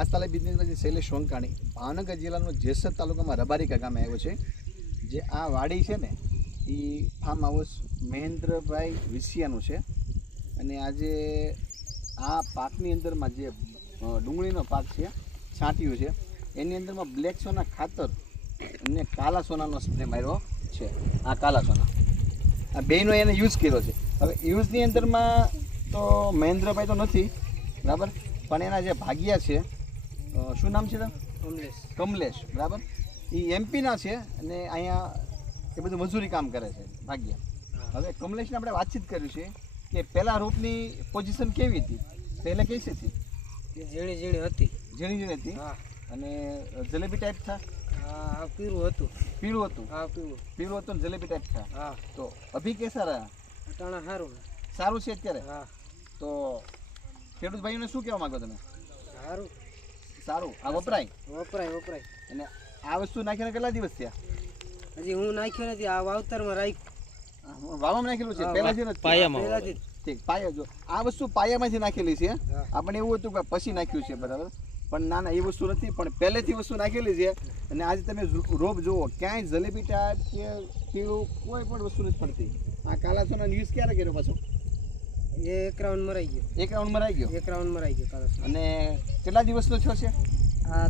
આસ્તાલા બિઝનેસમાં શૈલેષ વંકાણી ભાવનગર જિલ્લાનો જેસર તાલુકામાં રબારિકા ગામે આવ્યો છે. જે આ વાડી છે ને એ ફાર્મ હાઉસ મહેન્દ્રભાઈ વિસિયાનું છે. અને આજે આ પાકની અંદરમાં જે ડુંગળીનો પાક છે છાંટ્યું છે એની અંદરમાં બ્લેક સોના ખાતર અને કાલા સોનાનો સ્પ્રે માર્યો છે. આ કાલા સોના આ બેયનો એને યુઝ કર્યો છે. હવે યુઝની અંદરમાં તો મહેન્દ્રભાઈ તો નથી બરાબર, પણ એના જે ભાગ્યા છે, શું નામ છે કમલેશ બરાબર, એ એમપીના છે અને અહીંયા એ બધું મજૂરી કામ કરે છે ભાગ્યા. હવે કમલેશને આપણે વાતચીત કર્યું છે કે પહેલાં રોપની પોઝિશન કેવી હતી, પહેલાં કઈ હતી? ઝીણી હતી અને જલેબી ટાઈપ થા પીળું હતું જલેબી ટાઈપ થા. તો અભી કેસા રહ્યા? સારું છે અત્યારે. તો ખેડૂત ભાઈઓને શું કહેવા માંગો તમે? સારું આ વપરાય અને આ વસ્તુ નાખીને કેટલા દિવસ થયા? હજી હું નાખ્યો નથી, આ વાવતરમાં વાવામાં નાખેલું છે પહેલા ઠીક પાયા. જો આ વસ્તુ પાયામાંથી નાખેલી છે. આપણને એવું હતું કે પછી નાખ્યું છે બરાબર, પણ ના એ વસ્તુ નથી, પણ પહેલેથી વસ્તુ નાખેલી છે. અને આજે તમે રોપ જુઓ ક્યાંય જલેબી ટાઈપ કે પીળું કોઈ પણ વસ્તુ નથી પડતી. આ કાલા સોનાનો યુઝ ક્યારે કર્યો પાછો? એક રાઉન્ડ મરાઈ ગયો. એક રાઉન્ડ મરાઈ ગયો કાળા સોના. અને કેટલા દિવસનો થયો છે? આ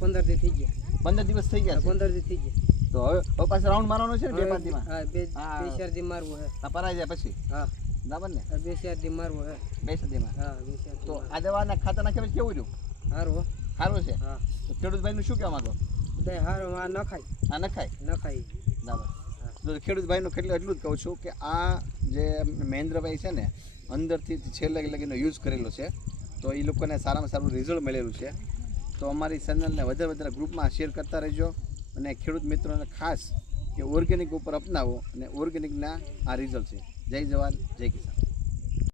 15 દી થઈ ગયા. 15 દિવસ થઈ ગયા. 15 દી થઈ ગયા. તો હવે પાછો રાઉન્ડ મારવાનો છે ને 2-5 દીમાં? હા, બે 4 દી મારવું હે. આ પરાઈ જાય પછી? હા બરાબર ને, 2-4 દી મારવું હે. 2 દીમાં. હા 2-4. તો આ દવાના ખાતર નાખ્યા કેવું રહ્યું? સારું છે. હા તો ખેડૂત ભાઈનું શું કહેવા માંગો? બધા હારું. આ નખાય બરાબર. તો ખેડૂત ભાઈનું એટલું જ કહું છું કે આ જે મહેન્દ્રભાઈ છે ને અંદરથી છેલ્લે લગીનો યુઝ કરેલો છે, તો એ લોકોને સારામાં સારું રિઝલ્ટ મળેલું છે. તો અમારી ચેનલને વધારે ગ્રુપમાં શેર કરતા રહેજો અને ખેડૂત મિત્રોને ખાસ કે ઓર્ગેનિક ઉપર અપનાવો અને ઓર્ગેનિકના આ રિઝલ્ટ છે. જય જવાન જય કિસાન.